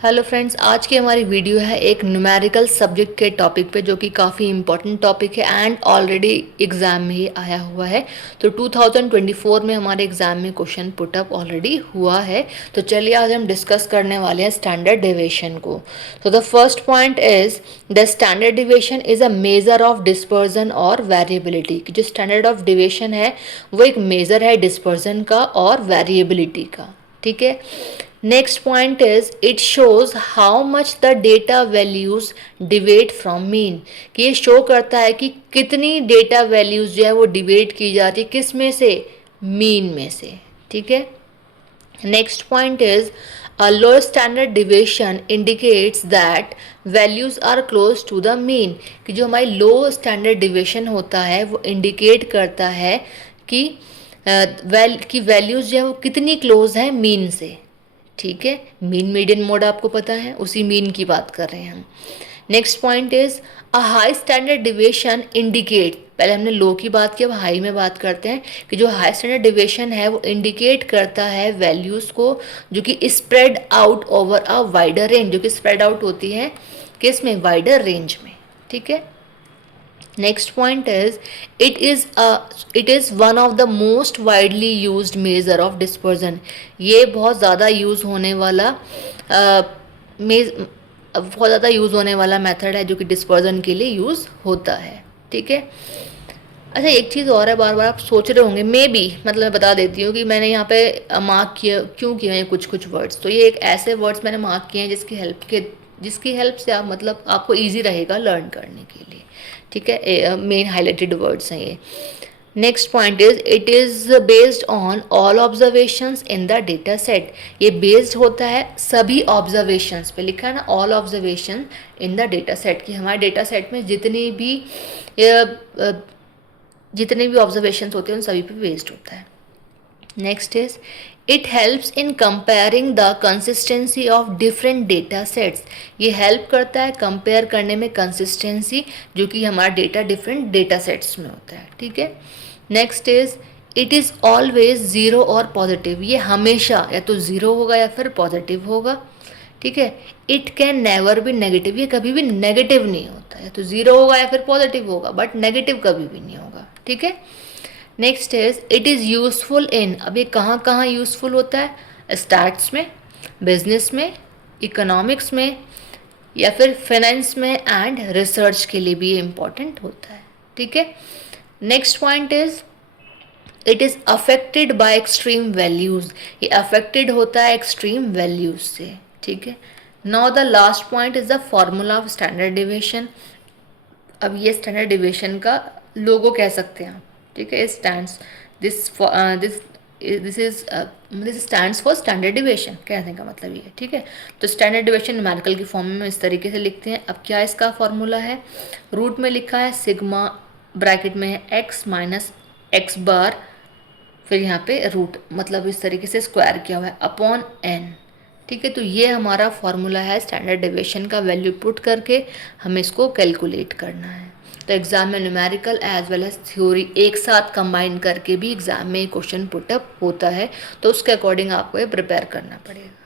Hello friends, आज की हमारी वीडियो है एक न्यूमेरिकल सब्जेक्ट के टॉपिक पे, जो कि काफ़ी इंपॉर्टेंट टॉपिक है एंड ऑलरेडी एग्ज़ाम में ही आया हुआ है। तो 2024 में हमारे एग्ज़ाम में क्वेश्चन पुट अप ऑलरेडी हुआ है। तो चलिए आज हम डिस्कस करने वाले हैं स्टैंडर्ड डिविएशन को। तो the first point is the standard deviation is a measure of dispersion और वेरिएबिलिटी। कि जो स्टैंडर्ड ऑफ डिविएशन है वो एक मेज़र है डिस्पर्जन का और वेरिएबिलिटी का। ठीक है। Next point is it shows how much the data values डिवेट from mean. कि ये शो करता है कि कितनी डेटा वैल्यूज जो है वो डिवेट की जाती है, किस में से, मीन में से। ठीक है। Next point is a low standard deviation indicates that values are close to the mean। कि जो हमारी लो स्टैंडर्ड डिविएशन होता है वो इंडिकेट करता है कि वैल्यूज जो है वो कितनी क्लोज है मीन से। ठीक है। मीन मीडियन मोड आपको पता है, उसी मीन की बात कर रहे हैं हम। Next point is a high standard deviation indicate. पहले हमने लो की बात की, अब हाई में बात करते हैं कि जो हाई स्टैंडर्ड डिविएशन है वो इंडिकेट करता है वैल्यूज़ को जो कि spread out over a wider range, जो कि स्प्रेड आउट होती है किस में, वाइडर रेंज में। ठीक है। Next point is it is one of the most widely used measure of dispersion. ये बहुत ज़्यादा यूज़ होने वाला बहुत ज़्यादा यूज़ होने वाला मेथड है जो कि डिस्पर्जन के लिए यूज़ होता है। ठीक है। अच्छा, एक चीज़ और है, बार बार आप सोच रहे होंगे, मे बी मतलब मैं बता देती हूँ कि मैंने यहाँ पे मार्क किया क्यों किए हैं कुछ कुछ वर्ड्स। तो ये एक ऐसे वर्ड्स मैंने मार्क किए हैं जिसकी हेल्प से आप मतलब आपको ईजी रहेगा लर्न करने के लिए। ठीक है। मेन हाईलाइटेड वर्ड्स हैं ये। Next point is it is based on all observations in the data set. ये बेस्ड होता है सभी ऑब्जर्वेशंस पे, लिखा है ना, all observation in the data set. कि हमारे डेटा सेट में जितने भी ऑब्जर्वेशंस होते हैं उन सभी पे बेस्ड होता है। Next is it helps in comparing the consistency of different data sets. ये हेल्प करता है कंपेयर करने में कंसिस्टेंसी, जो कि हमारा डेटा डिफरेंट डेटा सेट्स में होता है। ठीक है। Next is it is always zero और पॉजिटिव। ये हमेशा या तो ज़ीरो होगा या फिर पॉजिटिव होगा। ठीक है। It can never be negative. ये कभी भी नेगेटिव नहीं होता, या तो ज़ीरो होगा या फिर पॉजिटिव होगा, बट नेगेटिव कभी भी नहीं होगा। ठीक है। Next is it is useful in. अब ये कहाँ कहाँ यूजफुल होता है, स्टैट्स में, बिजनेस में, इकोनॉमिक्स में, या फिर फाइनेंस में, एंड रिसर्च के लिए भी ये इम्पॉर्टेंट होता है। ठीक है। Next point is it is affected by extreme values. ये अफेक्टेड होता है एक्सट्रीम वैल्यूज से। ठीक है। Now the last point is the formula of standard deviation. अब ये स्टैंडर्ड डिविएशन का लोगो कह सकते हैं आप। ठीक है। Stands this stands for standard deviation, कहने का मतलब ये है। ठीक है। तो स्टैंडर्ड डिविएशन न्यूमेरिकल की फॉर्म में इस तरीके से लिखते हैं। अब क्या इसका फॉर्मूला है, रूट में लिखा है सिग्मा, ब्रैकेट में है एक्स माइनस एक्स बार, फिर यहाँ पे रूट मतलब इस तरीके से स्क्वायर किया हुआ है अपॉन एन। ठीक है। तो ये हमारा फॉर्मूला है स्टैंडर्ड डिविएशन का। वैल्यू पुट करके हमें इसको कैलकुलेट करना है। तो एग्जाम में numerical as well as theory एक साथ कंबाइन करके भी एग्जाम में क्वेश्चन पुटअप होता है, तो उसके अकॉर्डिंग आपको ये प्रिपेयर करना पड़ेगा।